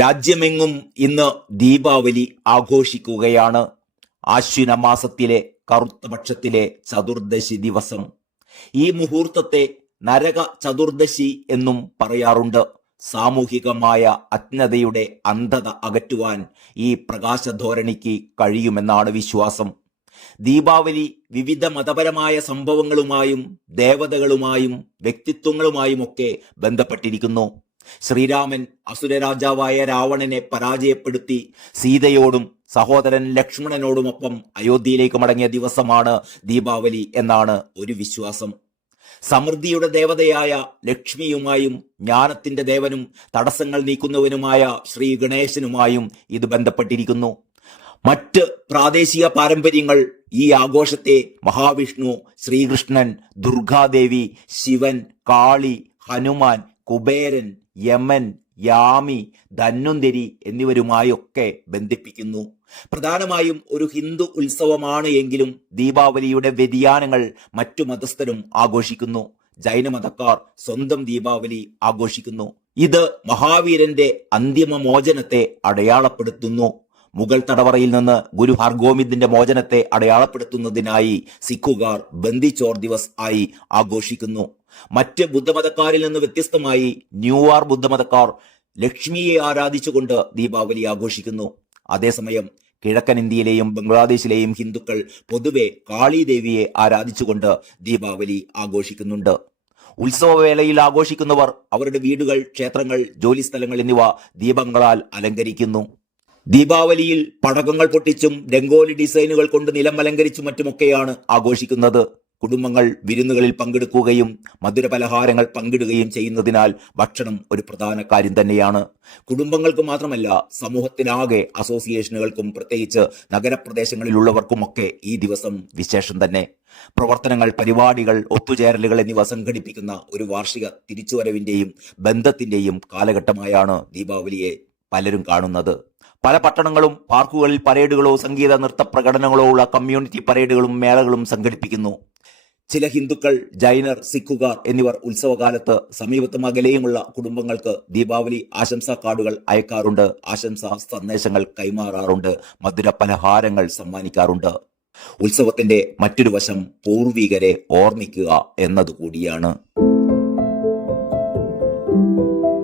രാജ്യമെങ്ങും ഇന്ന് ദീപാവലി ആഘോഷിക്കുകയാണ്. ആശ്വിന മാസത്തിലെ കറുത്തപക്ഷത്തിലെ ചതുർദശി ദിവസം. ഈ മുഹൂർത്തത്തെ നരക ചതുർദശി എന്നും പറയാറുണ്ട്. സാമൂഹികമായ അജ്ഞതയുടെ അന്ധത അകറ്റുവാൻ ഈ പ്രകാശധോരണിക്ക് കഴിയുമെന്നാണ് വിശ്വാസം. ദീപാവലി വിവിധ മതപരമായ സംഭവങ്ങളുമായും ദേവതകളുമായും വ്യക്തിത്വങ്ങളുമായുമൊക്കെ ബന്ധപ്പെട്ടിരിക്കുന്നു. ശ്രീരാമൻ അസുരരാജാവായ രാവണനെ പരാജയപ്പെടുത്തി സീതയോടും സഹോദരൻ ലക്ഷ്മണനോടുമൊപ്പം അയോധ്യയിലേക്ക് മടങ്ങിയ ദിവസമാണ് ദീപാവലി എന്നാണ് ഒരു വിശ്വാസം. സമൃദ്ധിയുടെ ദേവതയായ ലക്ഷ്മിയുമായും ജ്ഞാനത്തിന്റെ ദേവനും തടസ്സങ്ങൾ നീക്കുന്നവനുമായ ശ്രീ ഗണേശനുമായും ഇത് ബന്ധപ്പെട്ടിരിക്കുന്നു. മറ്റ് പ്രാദേശിക പാരമ്പര്യങ്ങൾ ഈ ആഘോഷത്തെ മഹാവിഷ്ണു ശ്രീകൃഷ്ണൻ ദുർഗാദേവി ശിവൻ കാളി ഹനുമാൻ കുബേരൻ യമൻ യാമി ധന്വന്തിരി എന്നിവരുമായൊക്കെ ബന്ധിപ്പിക്കുന്നു. പ്രധാനമായും ഒരു ഹിന്ദു ഉത്സവമാണ് എങ്കിലും ദീപാവലിയുടെ വ്യതിയാനങ്ങൾ മറ്റു മതസ്ഥരും ആഘോഷിക്കുന്നു. ജൈനമതക്കാർ സ്വന്തം ദീപാവലി ആഘോഷിക്കുന്നു. ഇത് മഹാവീരന്റെ അന്തിമ മോചനത്തെ അടയാളപ്പെടുത്തുന്നു. മുഗൾ തടവറയിൽ നിന്ന് ഗുരു ഹർഗോവിന്ദിന്റെ മോചനത്തെ അടയാളപ്പെടുത്തുന്നതിനായി സിഖുകാർ ബന്ദിച്ചോർ ദിവസ് ആയി ആഘോഷിക്കുന്നു. മറ്റ് ബുദ്ധമതക്കാരിൽ നിന്ന് വ്യത്യസ്തമായി ന്യൂവാർ ബുദ്ധമതക്കാർ ലക്ഷ്മിയെ ആരാധിച്ചുകൊണ്ട് ദീപാവലി ആഘോഷിക്കുന്നു. അതേസമയം കിഴക്കൻ ഇന്ത്യയിലെയും ബംഗ്ലാദേശിലെയും ഹിന്ദുക്കൾ പൊതുവെ കാളിദേവിയെ ആരാധിച്ചുകൊണ്ട് ദീപാവലി ആഘോഷിക്കുന്നുണ്ട്. ഉത്സവവേളയിൽ ആഘോഷിക്കുന്നവർ അവരുടെ വീടുകൾ ക്ഷേത്രങ്ങൾ ജോലിസ്ഥലങ്ങൾ എന്നിവ ദീപങ്ങളാൽ അലങ്കരിക്കുന്നു. ദീപാവലിയിൽ പടകങ്ങൾ പൊട്ടിച്ചും രംഗോലി ഡിസൈനുകൾ കൊണ്ട് നിലം അലങ്കരിച്ചും മറ്റുമൊക്കെയാണ് ആഘോഷിക്കുന്നത്. കുടുംബങ്ങൾ വിരുന്നുകളിൽ പങ്കെടുക്കുകയും മധുരപലഹാരങ്ങൾ പങ്കിടുകയും ചെയ്യുന്നതിനാൽ ഭക്ഷണം ഒരു പ്രധാന കാര്യം തന്നെയാണ്. കുടുംബങ്ങൾക്ക് മാത്രമല്ല സമൂഹത്തിനാകെ അസോസിയേഷനുകൾക്കും പ്രത്യേകിച്ച് നഗരപ്രദേശങ്ങളിലുള്ളവർക്കുമൊക്കെ ഈ ദിവസം വിശേഷം തന്നെ. പ്രവർത്തനങ്ങൾ പരിപാടികൾ ഒത്തുചേരലുകൾ എന്നിവ സംഘടിപ്പിക്കുന്ന ഒരു വാർഷിക തിരിച്ചുവരവിന്റെയും ബന്ധത്തിന്റെയും കാലഘട്ടമായാണ് ദീപാവലിയെ പലരും കാണുന്നത്. പല പട്ടണങ്ങളും പാർക്കുകളിൽ പരേഡുകളോ സംഗീത നൃത്ത പ്രകടനങ്ങളോ ഉള്ള കമ്മ്യൂണിറ്റി പരേഡുകളും മേളകളും സംഘടിപ്പിക്കുന്നു. ചില ഹിന്ദുക്കൾ ജൈനർ സിഖുകാർ എന്നിവർ ഉത്സവകാലത്ത് സമീപത്തും അകലെയുമുള്ള കുടുംബങ്ങൾക്ക് ദീപാവലി ആശംസാ കാർഡുകൾ അയക്കാറുണ്ട്. ആശംസാ സന്ദേശങ്ങൾ കൈമാറാറുണ്ട്. മധുര പലഹാരങ്ങൾ സമ്മാനിക്കാറുണ്ട്. ഉത്സവത്തിന്റെ മറ്റൊരു വശം പൂർവികരെ ഓർമ്മിക്കുക എന്നതുകൂടിയാണ്.